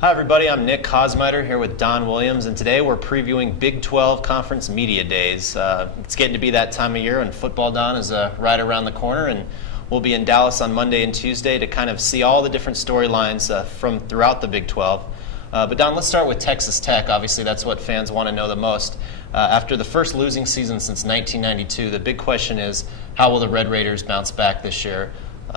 Hi everybody, I'm Nick Kosmiter here with Don Williams, and today we're previewing Big 12 Conference Media Days. It's getting to be that time of year, and football, Don, is right around the corner, and we'll be in Dallas on Monday and Tuesday to kind of see all the different storylines from throughout the Big 12. But Don, let's start with Texas Tech. Obviously, that's what fans want to know the most. After the first losing season since 1992, the big question is, how will the Red Raiders bounce back this year?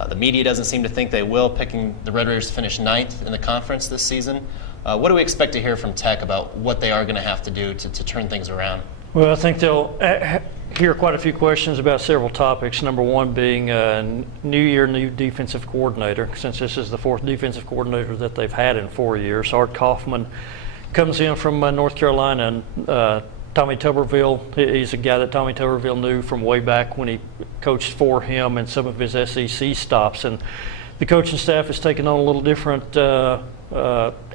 The media doesn't seem to think they will, picking the Red Raiders to finish 9th in the conference this season. What do we expect to hear from Tech about what they are going to have to do to turn things around? Well, I think they'll hear quite a few questions about several topics. Number one being new year, new defensive coordinator, since this is the 4th defensive coordinator that they've had in 4 years. Art Kaufman comes in from North Carolina, and Tommy Tuberville, he's a guy that Tommy Tuberville knew from way back when he coached for him and some of his SEC stops. And the coaching staff has taken on a little different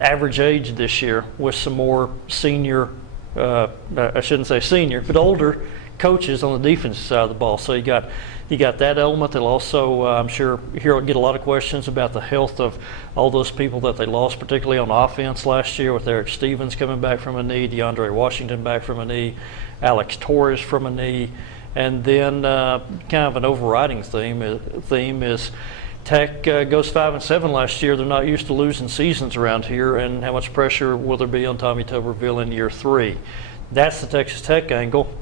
average age this year with some more senior, I shouldn't say senior, but older coaches on the defensive side of the ball. So you got that element. They'll also, I'm sure, get a lot of questions about the health of all those people that they lost, particularly on offense last year, with Eric Stevens coming back from a knee, DeAndre Washington back from a knee, Alex Torres from a knee. And then kind of an overriding theme is Tech goes 5-7 last year. They're not used to losing seasons around here, and how much pressure will there be on Tommy Tuberville in year 3? That's the Texas Tech angle.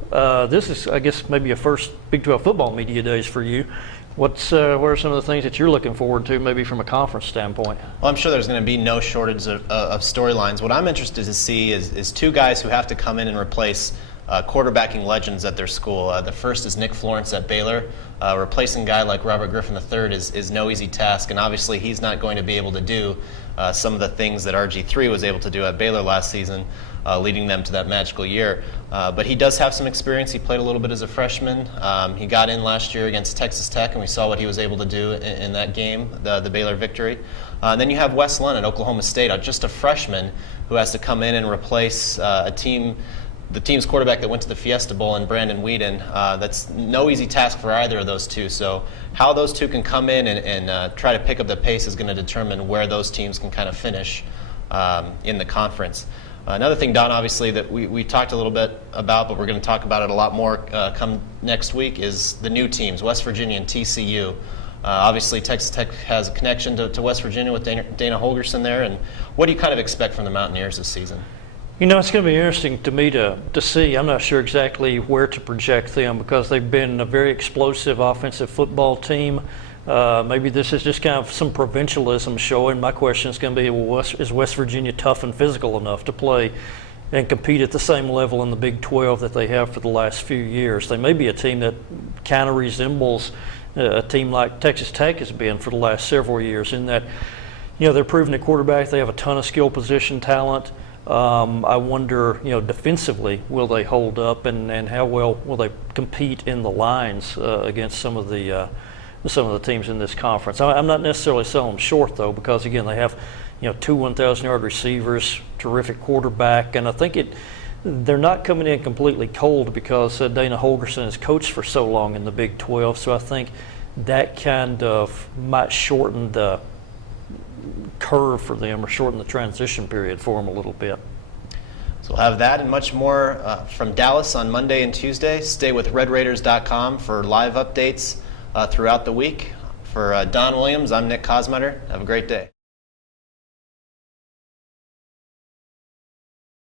This is, I guess, maybe a first Big 12 football media days for you. What are some of the things that you're looking forward to, maybe from a conference standpoint? Well, I'm sure there's going to be no shortage of storylines. What I'm interested to see is two guys who have to come in and replace quarterbacking legends at their school. The first is Nick Florence at Baylor. Replacing a guy like Robert Griffin III is no easy task, and obviously he's not going to be able to do some of the things that RG3 was able to do at Baylor last season, leading them to that magical year. But he does have some experience. He played a little bit as a freshman. He got in last year against Texas Tech, and we saw what he was able to do in that game, the Baylor victory. And then you have Wes Lund at Oklahoma State, just a freshman who has to come in and replace the team's quarterback that went to the Fiesta Bowl, and Brandon Whedon. That's no easy task for either of those two. So how those two can come in and try to pick up the pace is going to determine where those teams can kind of finish in the conference. Another thing, Don, obviously, that we talked a little bit about, but we're going to talk about it a lot more come next week, is the new teams, West Virginia and TCU. Obviously, Texas Tech has a connection to West Virginia with Dana Holgorsen there. And what do you kind of expect from the Mountaineers this season? You know, it's going to be interesting to me to see. I'm not sure exactly where to project them because they've been a very explosive offensive football team. Maybe this is just kind of some provincialism showing. My question is going to be, well, is West Virginia tough and physical enough to play and compete at the same level in the Big 12 that they have for the last few years? They may be a team that kind of resembles a team like Texas Tech has been for the last several years in that, you know, they're proven at quarterback. They have a ton of skill position talent. I wonder, you know, defensively, will they hold up, and how well will they compete in the lines against some of the teams in this conference? I'm not necessarily selling them short though, because again, they have, you know, 2 1,000-yard receivers, terrific quarterback, and I think they're not coming in completely cold because Dana Holgorsen has coached for so long in the Big 12. So I think that kind of might shorten the curve for them or shorten the transition period for them a little bit. So we'll have that and much more from Dallas on Monday and Tuesday. Stay with RedRaiders.com for live updates throughout the week. For Don Williams, I'm Nick Kosmiter. Have a great day.